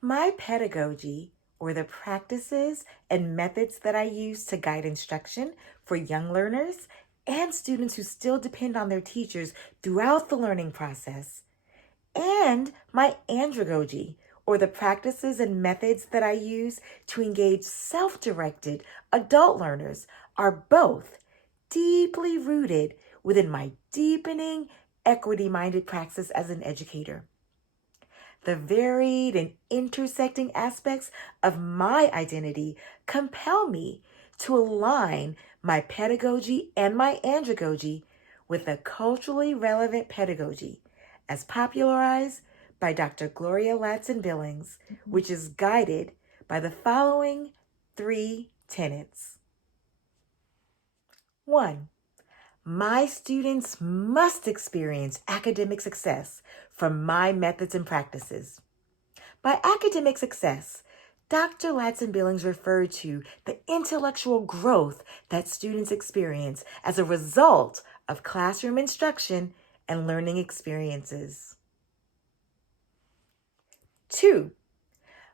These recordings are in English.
My pedagogy, or the practices and methods that I use to guide instruction for young learners and students who still depend on their teachers throughout the learning process, and my andragogy, or the practices and methods that I use to engage self directed adult learners, are both deeply rooted within my deepening equity minded praxis as an educator. The varied and intersecting aspects of my identity compel me to align my pedagogy and my andragogy with the culturally relevant pedagogy as popularized by Dr. Gloria Ladson Billings, which is guided by the following three tenets. 1. My students must experience academic success from my methods and practices. By academic success, Dr. Ladson Billings referred to the intellectual growth that students experience as a result of classroom instruction and learning experiences. 2.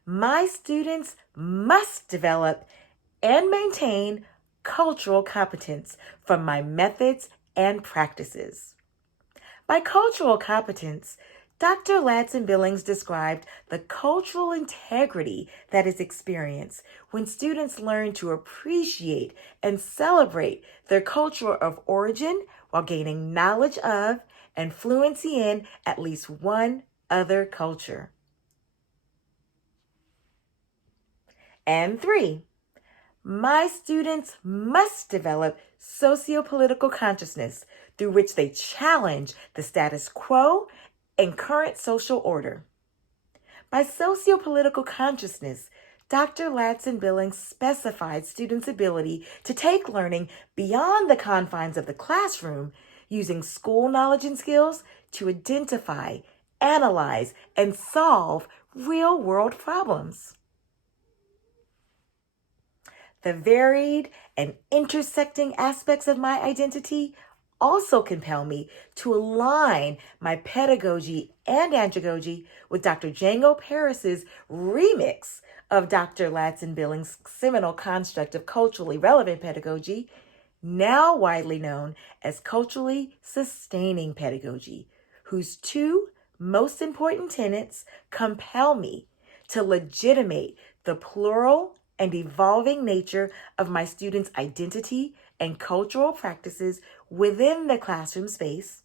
My students must develop and maintain cultural competence from my methods and practices. By cultural competence, Dr. Ladson Billings described the cultural integrity that is experienced when students learn to appreciate and celebrate their culture of origin while gaining knowledge of and fluency in at least one other culture. And 3. My students must develop socio-political consciousness through which they challenge the status quo and current social order. By socio-political consciousness, Dr. Ladson Billings specified students' ability to take learning beyond the confines of the classroom using school knowledge and skills to identify, analyze, and solve real-world problems. The varied and intersecting aspects of my identity also compel me to align my pedagogy and andragogy with Dr. Django Paris's remix of Dr. Ladson Billings' seminal construct of culturally relevant pedagogy, now widely known as culturally sustaining pedagogy, whose two most important tenets compel me to legitimate the plural and evolving nature of my students' identity and cultural practices within the classroom space,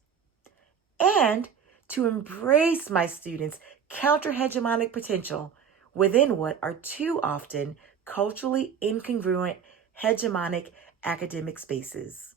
and to embrace my students' counter-hegemonic potential within what are too often culturally incongruent hegemonic academic spaces.